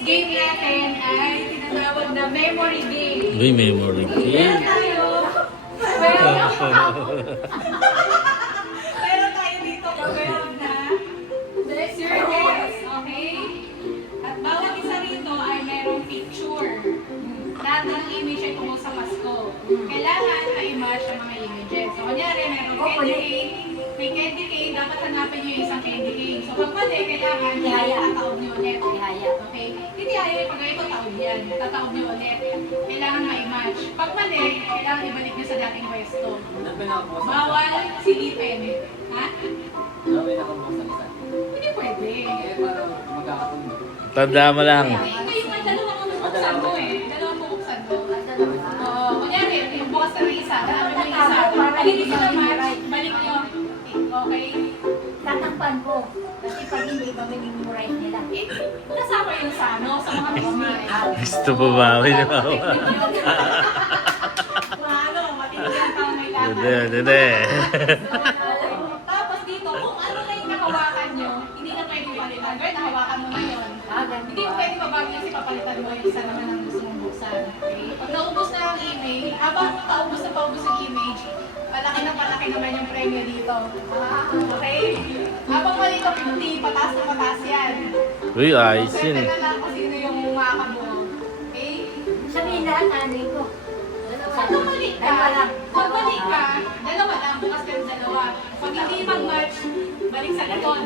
game natin ay tinatawag na memory game. Uy, memory Meron game. tayo. Meron tayo dito meron na series. Okay? At bawat isa rito ay merong picture. Lahat ng image ay tungkol sa Pasko. Kailangan ma-image ang mga images. So, kunyari, merong candy cane. May candy cane, dapat hanapin nyo yung isang candy cane. So, pag mali, kailangan tataob nyo ulit. Okay? Hindi ayaw, pag ito taob yan. Tataob nyo ulit. Kailangan ma-image. Pag mali, kailangan ibalik nyo sa dating pwesto. Bawal silipin. Ha? Hindi pwede. Tanda mo lang. Ito yung dalawang bubuksan mo eh. Dalawang bubuksan mo. Oo. Kunyari, yung bukas na ng isa. Hanapin mo yung isa. Pag hindi sila match, balik nyo. Okay? Tatakpan ko. Kasi pag hindi, mamimemorize nila. Kasama yun sa ano, sa mga business. Gusto pa bawi na ako. Ano, matindi ang tao may lahat. Dede. Tapos dito, kung ano na yung nakawakan nyo, hindi na pwede palitan. Right, nakawakan mo na yun. Hindi mo pwede mabago yun kasi papalitan mo yung isa naman ang gusto mong buksan. Okay? Pag naubos na ang email, habang paubos ang image, palaki naman yung premyo dito. Okay? Habang malito, 50, pataas na pataas yan. Uy, ayos Swerte yun. na lang kung sino yung makakabuo. Okay? Sabihin lahat, nanay ko. Pag mali ka, dalawa lang, bukas ka ng dalawa. Pag hindi mag-match, balik sa likod.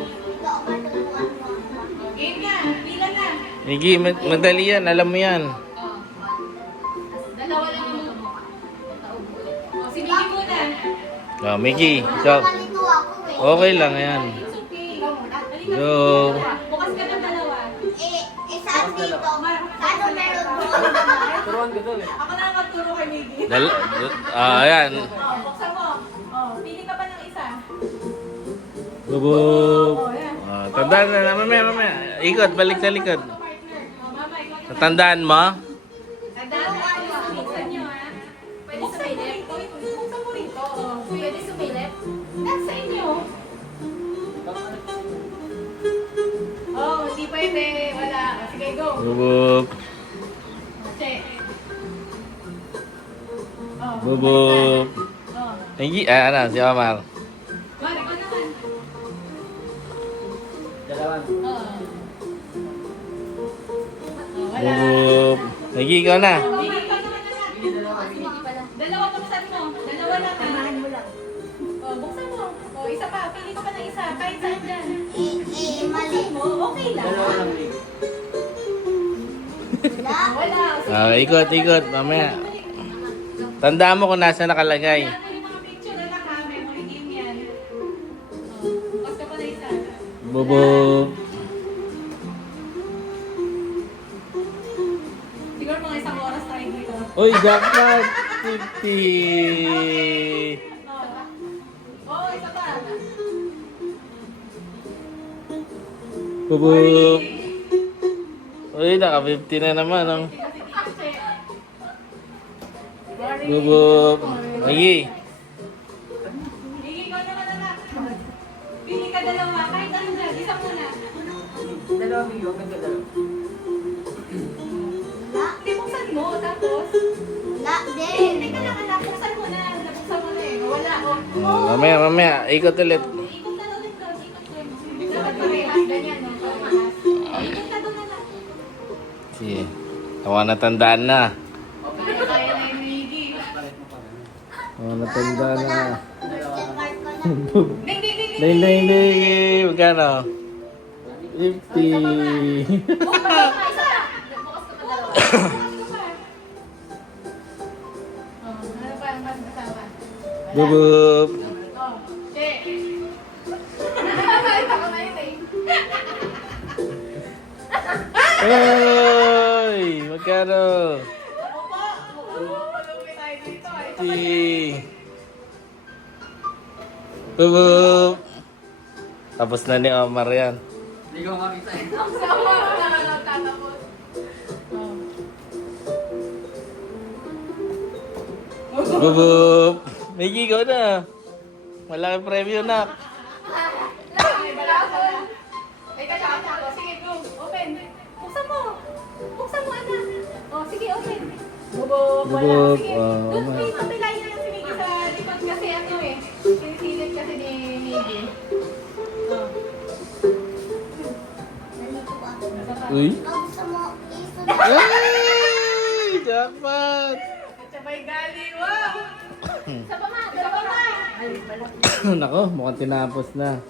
Game na, pila na. Miggy, madali yan. Alam mo yan. Oh. Dalawa lang mo. Oh, si Miggy muna. Oh, Miggy. So, Nalito ako eh. okay lang yan. It's okay. Halika, Go. bukas ka ng dalawa. Saan dito? Saan meron doon? Ako na ang magturo kay Miggy. Ayan. Oh, buksan mo. Oh, pili ka pa ng isa. Bubog. Oh, yan. Tandaan na. Mamaya. Ikot, balik sa likod. Partner. Oh, mama, ikaw naman. Tandaan mo? Tandaan mo kayo. Buksan nyo, ha? Pwede sumilip. Buksan mo rito. Oh, pwede sumilip. Nasa inyo. Oh, hindi pwede. Wala. Sige, go. Bubog. Check. Oh, Bubog. Oh. Miggy, ano, si Omar. Mari, ikaw naman. Oh. Oh, wala. Bubog. Miggy, ikaw na. Bigay ka naman na. Dalawa buksan mo. Dalawa lang. Samahan mo lang. Oh, buksan mo. Oh, isa pa. Pili ka pa ng isa. Kahit saan dyan. Mali. Mo, okay lang. Wala. Ikot. Mamaya. Tandaan mo kung nasa nakalagay. Yan mo yung mga picture na lang ha. Memory game yan. Oh, bukas ka pa na isa. Bubog. Siguro mga isang oras tayo dito. Uy, jackpot! 50! Oh, isa pa. Bubog. Uy, naka 50 na naman. Oh. Bubog. Miggy. Sige, ikaw naman anak. Pili ka dalawa. Kahit ano dyan. Isa muna. Hindi, buksan mo. Tapos, teka lang anak. Buksan mo na. Nabuksan mo na eh. Wala. Oh. Mamaya. Ikot ulit. Ikot na ulit doon. Dapat parehas. Ganyan. No? Ikot na doon anak. Sige. Tawa na tandaan na. Kaya na yung Miggy. Tawa na tandaan na. Ding, ding, ding, ding. Ding. Magkano? 50. Bukas ka pa. Isa. Bukas ka pa dalawa. Bukas ka pa. Oh, ano pa ang mas kasama? Wala. Bubog. Oh, check. Nakakita ko na yun eh. Uy! Magkano? Ako pa. Malumi tayo dito eh. 50. Bubog. Tapos na ni Omar yan. Ang sama. Tatapos. Oh. Bubog. Miggy, ikaw na. Malaki premyo na. May balasa na. Teka, sige, go. Open. Buksan mo. Lubog. Sige, doon may papilayin na yung sinigi sa likod kasi ano eh. Sinisilip kasi ni Navy. Oh. Nandito ko ako. Isa pa. Uy. Pag gusto mo, isunod. Ay! Jackpot! Sabay gali, wow! Isa pa ma, isa pa ma! Ay, pala. Nako, mukhang tinapos na.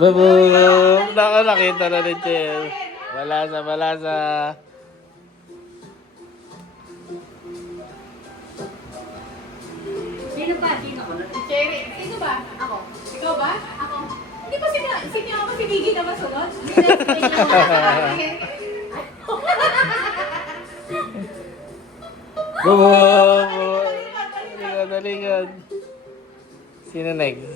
Bubog! Nako, nakita na ni Chel. Balasa, balasa. Sino ba? Sino? Cherry, sino ba? Ako. Ikaw ba? Ako. Hindi pa sino ako si Biggie na masunod? Bubog! Taligad, taligad. Sino next?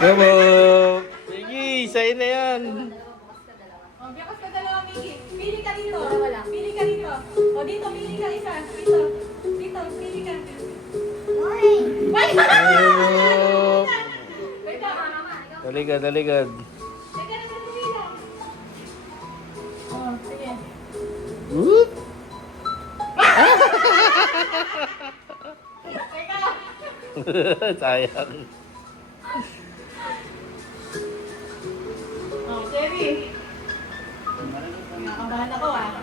Bubog! Sige, sa'yo na yan. Oh, biyakas ka dalawa, Biggie. Pili ka dito. Wala. Pili ka dito. O, dito, pili ka isa. Dito. Dito, pili ka. Uy! Wait! Bubog! Wait lang. Taligad, taligad. Teka na, tuloy lang. Oh, sige. Whoop! Teka. Sayang. Oh, Cherry. Kinakabahan ako ah.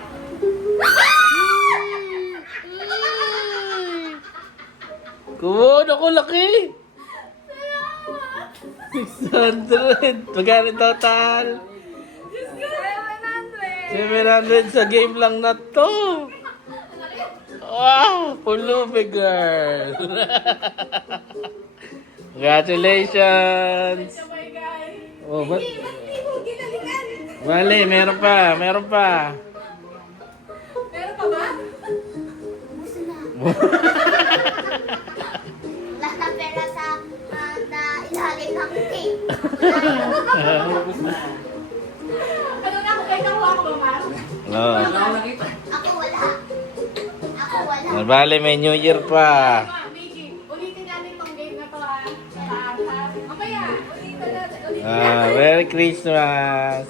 Kumon ako laki! 600! Magkano total? Diyos ko, 700. 700 sa game lang na to! Wow! Pulubi girl! Congratulations! Sabay, guys. Oh, but, Hindi, ba't hindi mo ginalingan? Wale, meron pa, meron pa. Meron pa ba? Gusto na. Lahat ng pera sa na ilalim ng tape. Ano na, kung nakuha ko ba, Mar? Oh. Ako wala. Ako wala. Bale, may New Year pa. Mickey, ulitin natin tong game na to ah. Sa taas ha. Mamaya, ulitin natin. Merry Christmas!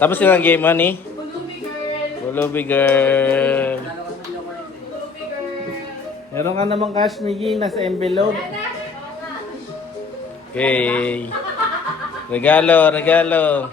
Tapos yun ang game, honey? Pulubi girl. Pulubi girl. Pulubi girl. Meron ka namang cash, Miggy, nasa envelope. Ana? Okay. Regalo, regalo.